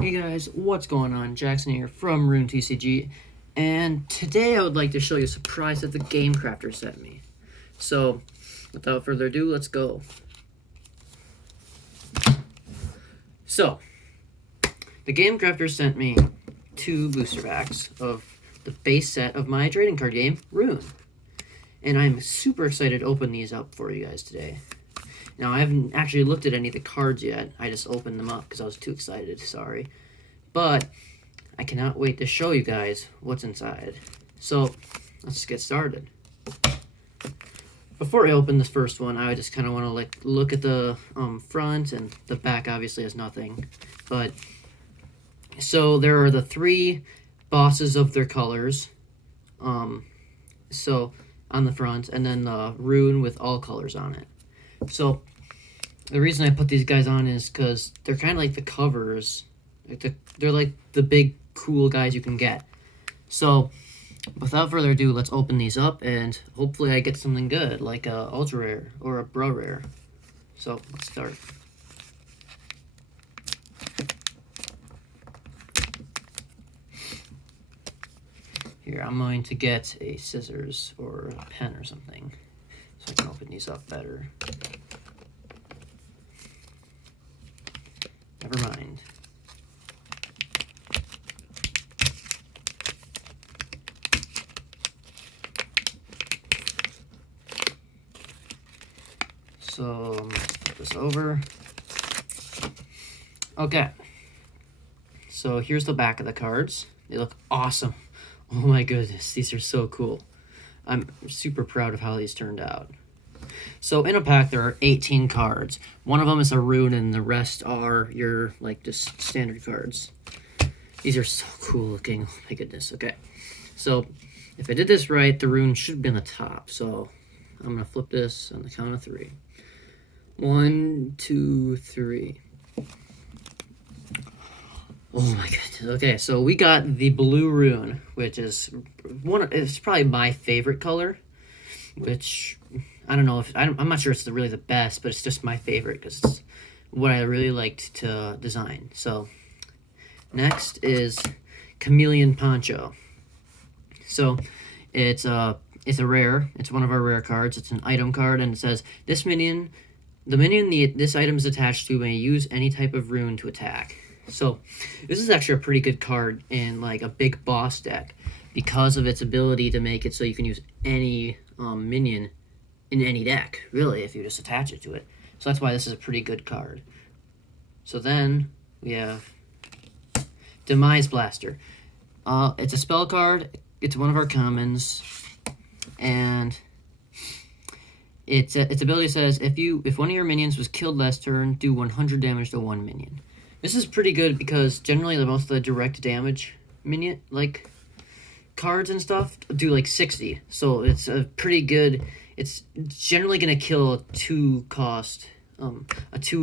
Hey guys, what's going on? Jackson here from Rune TCG, and today I would like to show you a surprise that the Game Crafter sent me. So, without further ado, let's go. So, the Game Crafter sent me 2 booster packs of the base set of my trading card game, Rune. And I'm super excited to open these up for you guys today. Now, I haven't actually looked at any of the cards yet. I just opened them up because I was too excited, sorry. But I cannot wait to show you guys what's inside. So, let's get started. Before I open this first one, I just kind of want to look at the front, and the back obviously has nothing. But, so there are the 3 bosses of their colors. So, on the front, and then the rune with all colors on it. So, the reason I put these guys on is because they're kind of like the covers. They're like the big, cool guys you can get. So, without further ado, let's open these up, and hopefully I get something good, like a ultra rare or a bro rare. So, let's start. Here, I'm going to get a scissors or a pen or something, so I can open these up better. Never mind. So, let's flip this over. Okay. So, here's the back of the cards. They look awesome. Oh my goodness, these are so cool. I'm super proud of how these turned out. So in a pack there are 18 cards. One of them is a rune and the rest are your just standard cards. These are so cool looking. Oh my goodness. Okay. So if I did this right, the rune should be on the top. So I'm gonna flip this on the count of 3. 1, 2, 3. Oh my goodness. Okay, so we got the blue rune, which is it's probably my favorite color, which I don't know if I'm not sure it's really the best, but it's just my favorite because it's what I really liked to design. So next is Chameleon Poncho. So it's a rare. It's one of our rare cards. It's an item card, and it says this minion, this item is attached to may use any type of rune to attack. So this is actually a pretty good card in like a big boss deck because of its ability to make it so you can use any minion in any deck, really, if you just attach it to it. So that's why this is a pretty good card. So then we have Demise Blaster. It's a spell card. It's one of our commons, and its ability says if one of your minions was killed last turn, do 100 damage to one minion. This is pretty good because generally most of the direct damage minion cards and stuff do like 60. So it's a pretty good. It's generally gonna kill a 2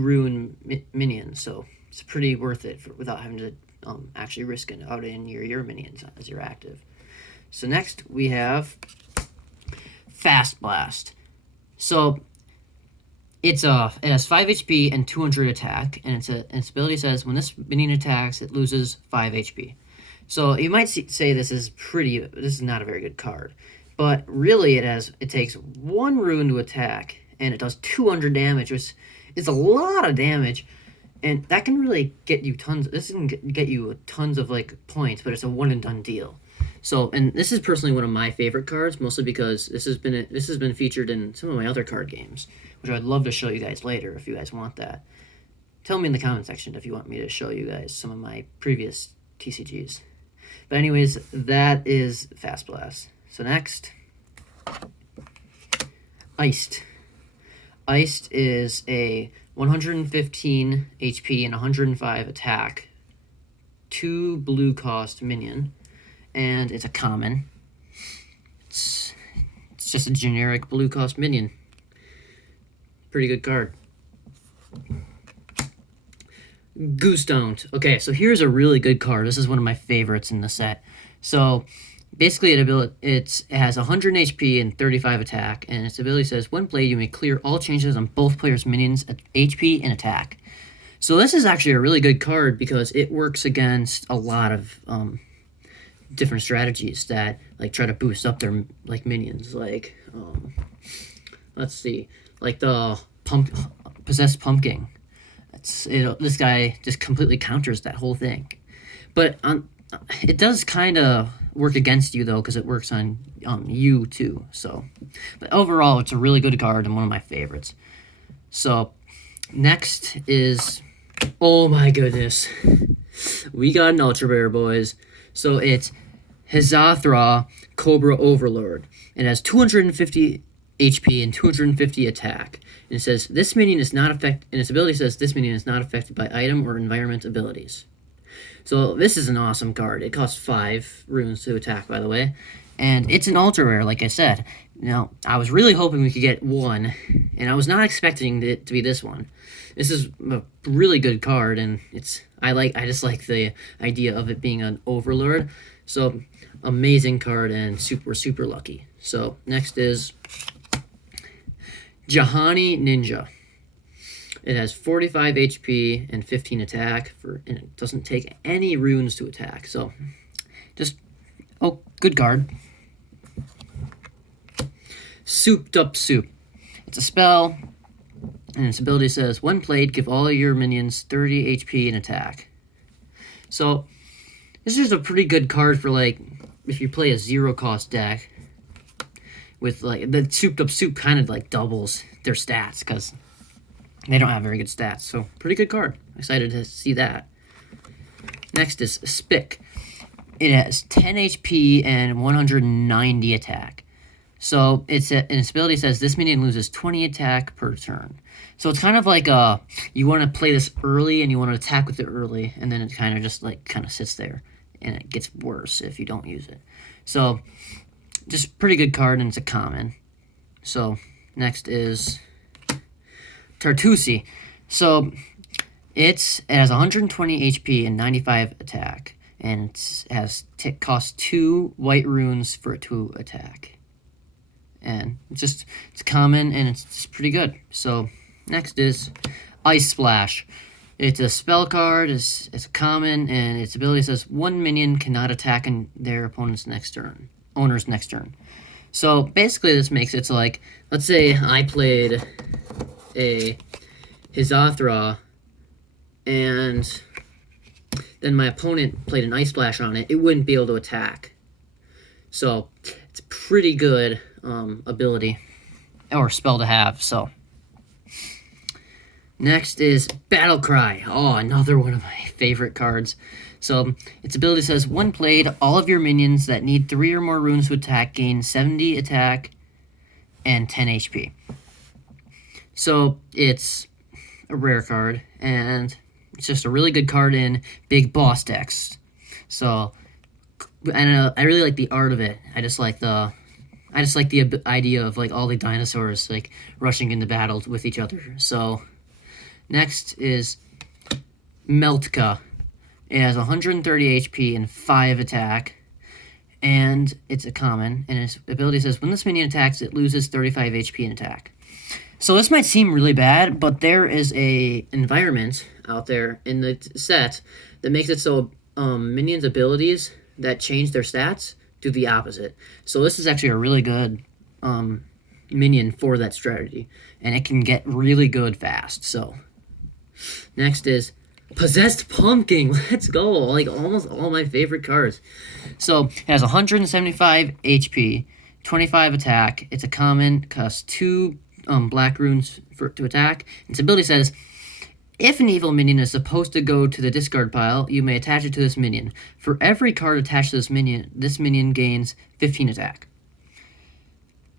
rune minion. So it's pretty worth it without having to actually risk it out in your minions as you're active. So next we have Fast Blast. So it has 5 HP and 200 attack, and its ability says when this minion attacks, it loses 5 HP. So you might say this is not a very good card, but really it takes 1 rune to attack, and it does 200 damage, which is a lot of damage, and that can really get you tons. This can get you tons of points, but it's a one and done deal. So, and this is personally one of my favorite cards, mostly because this has been featured in some of my other card games, which I'd love to show you guys later if you guys want that. Tell me in the comment section if you want me to show you guys some of my previous TCGs. But anyways, that is Fast Blast. So next, Iced. Iced is a 115 HP and 105 attack, 2 blue cost minion. And it's a common. It's just a generic blue cost minion. Pretty good card. Goose Don't. Okay, so here's a really good card. This is one of my favorites in the set. So basically it has 100 HP and 35 attack, and its ability says when played you may clear all changes on both players' minions' HP and attack. So this is actually a really good card because it works against a lot of different strategies that like try to boost up their like minions. Like let's see, like the possessed pumpkin. This guy just completely counters that whole thing. But it does kind of work against you though, because it works on you too. So, but overall, it's a really good card and one of my favorites. So, next is, oh my goodness, we got an Ultra Rare, boys. So it's Hizathra Cobra Overlord. It has 250 HP and 250 attack. And it says this minion is not affected. And its ability says this minion is not affected by item or environment abilities. So this is an awesome card. It costs 5 runes to attack, by the way, and it's an ultra rare, like I said. Now I was really hoping we could get one, and I was not expecting it to be this one. This is a really good card, and I just like the idea of it being an overlord. So amazing card and super lucky. So next is Jahani Ninja. It has 45 HP and 15 attack, and it doesn't take any runes to attack. So, good card. Souped Up Soup. It's a spell, and its ability says, when played, give all your minions 30 HP and attack. So, this is a pretty good card for, like, if you play a zero-cost deck with, like, the Souped Up Soup kind of, like, doubles their stats, because they don't have very good stats, so pretty good card. Excited to see that. Next is Spick. It has 10 HP and 190 attack. So its ability says this minion loses 20 attack per turn. So it's kind of like you want to play this early and you want to attack with it early, and then it kind of just sits there, and it gets worse if you don't use it. So just pretty good card, and it's a common. So next is Tartusi. So it has 120 HP and 95 attack, and it costs 2 white runes for it to attack. And it's common, and it's just pretty good. So next is Ice Splash. It's a spell card. It's a common, and its ability says one minion cannot attack in their opponent's owner's next turn. So basically, this makes it so, like, let's say I played a Hizathra, and then my opponent played an Ice Splash on it, it wouldn't be able to attack. So it's a pretty good ability or spell to have. So next is Battle Cry. Oh, another one of my favorite cards. So its ability says when played, all of your minions that need 3 or more runes to attack gain 70 attack and 10 HP. So it's a rare card, and it's just a really good card in big boss decks. So I really like the art of it. I just like the idea of like all the dinosaurs like rushing into battle with each other. So next is Meltka. It has 130 HP and 5 attack, and it's a common, and its ability says when this minion attacks, it loses 35 HP and attack. So this might seem really bad, but there is a environment out there in the set that makes it so minions' abilities that change their stats do the opposite. So this is actually a really good minion for that strategy, and it can get really good fast. So next is Possessed Pumpkin. Let's go. Like almost all my favorite cards. So it has 175 HP, 25 attack. It's a common, costs 2 black runes to attack. Its ability says, if an evil minion is supposed to go to the discard pile, you may attach it to this minion. For every card attached to this minion gains 15 attack.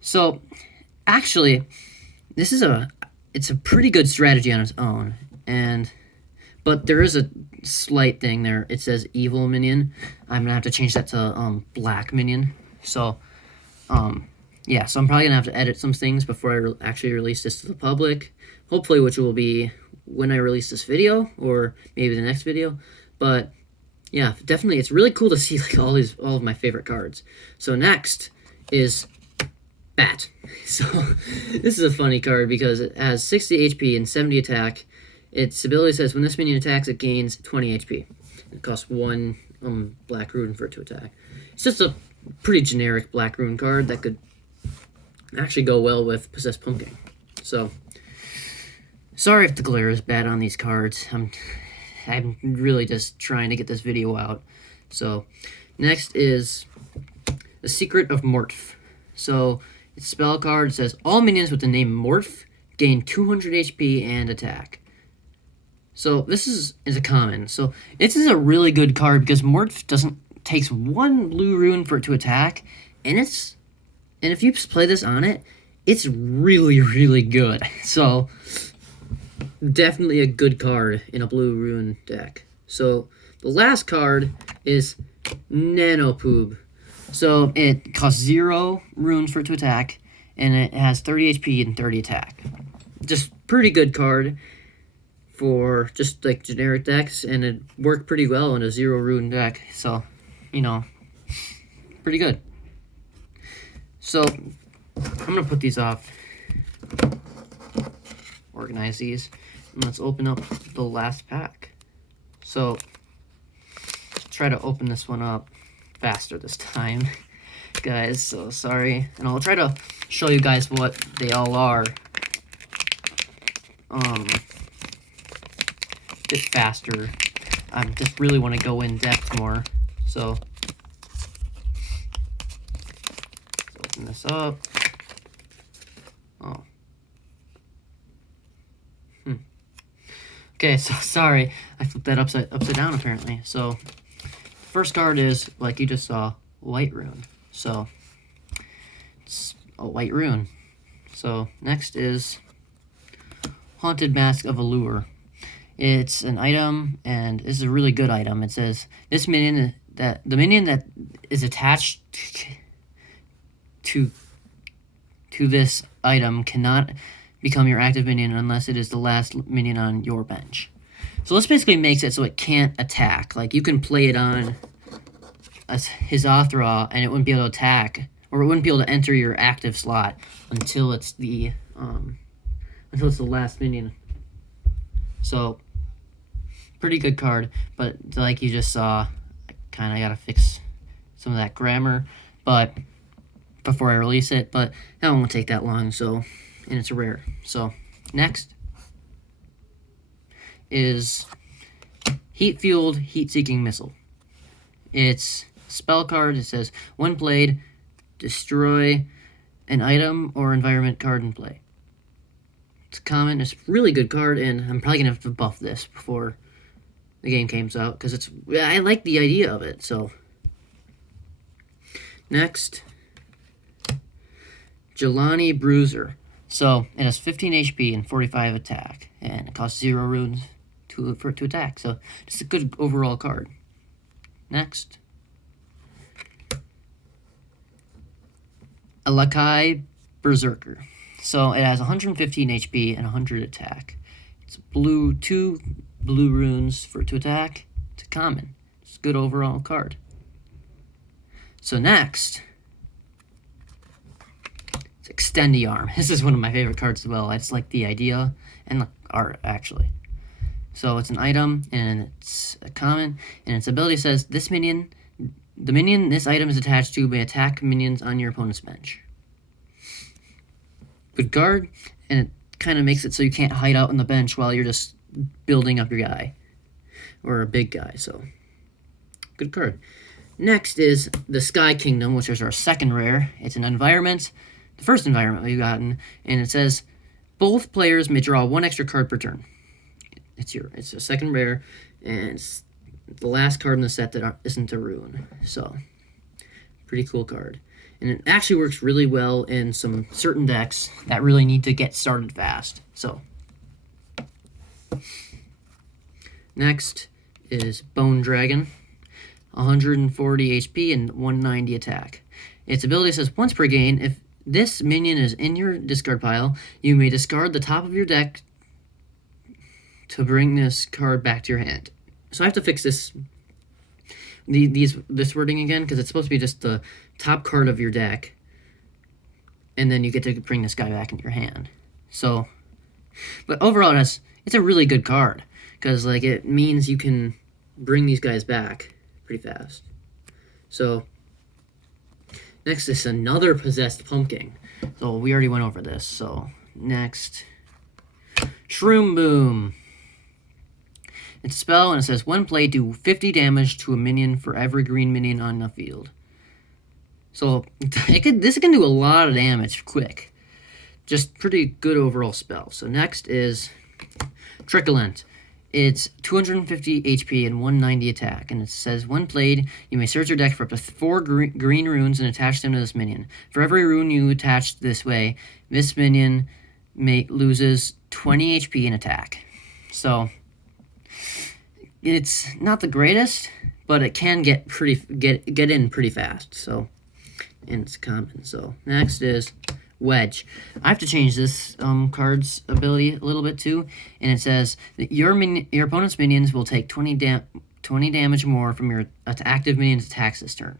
So, actually, it's a pretty good strategy on its own, but there is a slight thing there. It says evil minion. I'm gonna have to change that to black minion. So, yeah, so I'm probably going to have to edit some things before I actually release this to the public. Hopefully, which will be when I release this video, or maybe the next video. But, yeah, definitely, it's really cool to see like all of my favorite cards. So next is Bat. So this is a funny card because it has 60 HP and 70 attack. its ability says when this minion attacks, it gains 20 HP. It costs 1 black rune for it to attack. It's just a pretty generic black rune card that could actually go well with Possessed Pumpkin. So, sorry if the glare is bad on these cards. I'm really just trying to get this video out. So, next is the Secret of Morph. So, its spell card says all minions with the name Morph gain 200 HP and attack. So this is a common. So this is a really good card because Morph takes 1 blue rune for it to attack, and if you play this on it, it's really, really good. So definitely a good card in a blue rune deck. So the last card is Nanopoob. So it costs 0 runes for it to attack, and it has 30 HP and 30 attack. Just pretty good card for just like generic decks, and it worked pretty well in a 0 rune deck. So, pretty good. So, I'm gonna put these off, organize these, and let's open up the last pack. So, try to open this one up faster this time, guys, so sorry. And I'll try to show you guys what they all are a bit faster. I just really want to go in depth more, so let's open this up. Okay, so sorry, I flipped that upside down apparently. So first card is, like you just saw, White Rune. So it's a white rune. So next is Haunted Mask of Allure. It's an item, and this is a really good item. It says this minion the minion that is attached to this item cannot become your active minion unless it is the last minion on your bench. So this basically makes it so it can't attack. Like, you can play it on Hizzothra, and it wouldn't be able to attack, or it wouldn't be able to enter your active slot until it's the last minion. So pretty good card, but like you just saw, I kind of gotta fix some of that grammar, but before I release it. But that won't take that long. So, and it's rare. So next is Heat Fueled Heat Seeking Missile. It's spell card. It says when played, destroy an item or environment card in play. It's common. It's a really good card, and I'm probably gonna have to buff this before the game comes out because I like the idea of it. So next, Jelani Bruiser. So it has 15 HP and 45 attack, and it costs 0 runes for it to attack. So just a good overall card. Next, Alakai Berserker. So it has 115 HP and 100 attack. It's 2 blue runes for it to attack. It's a common. It's a good overall card. So next, it's Extendiarm. This is one of my favorite cards as well. I just like the idea and the art, actually. So it's an item, and it's a common, and its ability says the minion this item is attached to may attack minions on your opponent's bench. Good card, and it kind of makes it so you can't hide out on the bench while you're just building up your guy, or a big guy. So good card. Next is the Sky Kingdom, which is our second rare. It's an environment, the first environment we've gotten, and it says both players may draw 1 extra card per turn. It's a second rare, and it's the last card in the set that isn't a rune. So pretty cool card. And it actually works really well in some certain decks that really need to get started fast. So next is Bone Dragon. 140 HP and 190 attack. Its ability says once per game, if this minion is in your discard pile, you may discard the top of your deck to bring this card back to your hand. So I have to fix this wording again, because it's supposed to be just the top card of your deck, and then you get to bring this guy back into your hand. So, but overall, it's a really good card because like it means you can bring these guys back pretty fast. So next is another Possessed Pumpkin. So we already went over this. So next, Shroom Boom. It's a spell and it says when played, do 50 damage to a minion for every green minion on the field. So this can do a lot of damage quick. Just pretty good overall spell. So next is Truculent. It's 250 HP and 190 attack, and it says when played, you may search your deck for up to 4 green runes and attach them to this minion. For every rune you attach this way, this minion loses 20 HP and attack. So it's not the greatest, but it can get in pretty fast. So, and it's common. So next is Wedge. I have to change this card's ability a little bit too, and it says that your opponent's minions will take 20 damage more from your active minion's attacks this turn.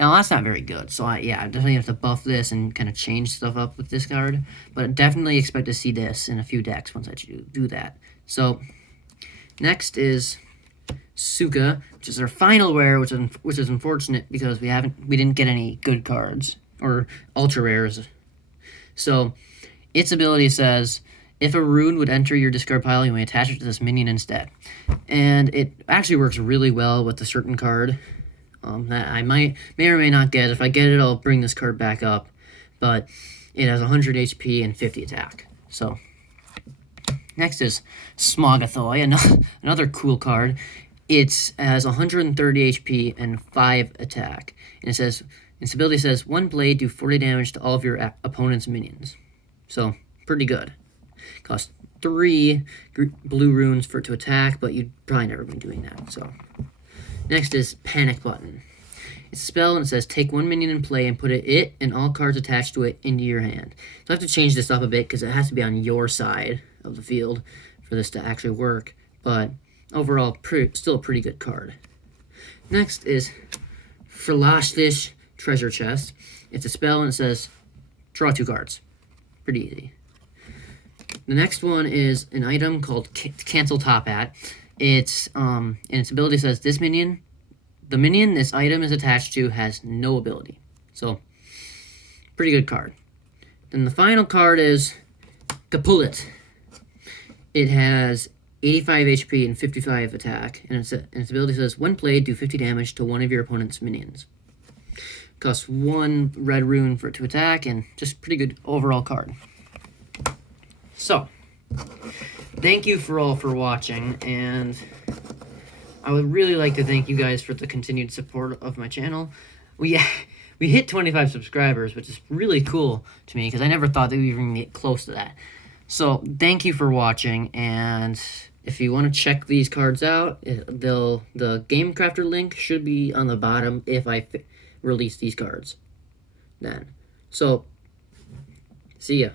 Now that's not very good, so I definitely have to buff this and kind of change stuff up with this card, but definitely expect to see this in a few decks once I do that. So next is Suka, which is our final rare, which is unfortunate because we didn't get any good cards or ultra rares. So, its ability says, if a rune would enter your discard pile, you may attach it to this minion instead. And it actually works really well with a certain card that I may or may not get. If I get it, I'll bring this card back up. But it has 100 HP and 50 attack. So, next is Smogathoy, another cool card. It has 130 HP and 5 attack. And it says, its ability says, one blade do 40 damage to all of your opponent's minions. So, pretty good. Costs 3 blue runes to attack, but you'd probably never be doing that. So, next is Panic Button. It's a spell, and it says, take 1 minion in play and put it and all cards attached to it into your hand. So I have to change this up a bit, because it has to be on your side of the field for this to actually work. But, overall, still a pretty good card. Next is Frelashfish Treasure Chest. It's a spell and it says draw 2 cards. Pretty easy. The next one is an item called Cancel Top Hat. It's and its ability says the minion this item is attached to has no ability. So pretty good card. Then the final card is Capulet. It has 85 HP and 55 attack, and its ability says when played, do 50 damage to one of your opponent's minions. Costs 1 red rune to attack, and just pretty good overall card. So, thank you for watching, and I would really like to thank you guys for the continued support of my channel. We hit 25 subscribers, which is really cool to me, because I never thought that we would even get close to that. So, thank you for watching, and if you want to check these cards out, the Game Crafter link should be on the bottom if I release these cards then. So, see ya.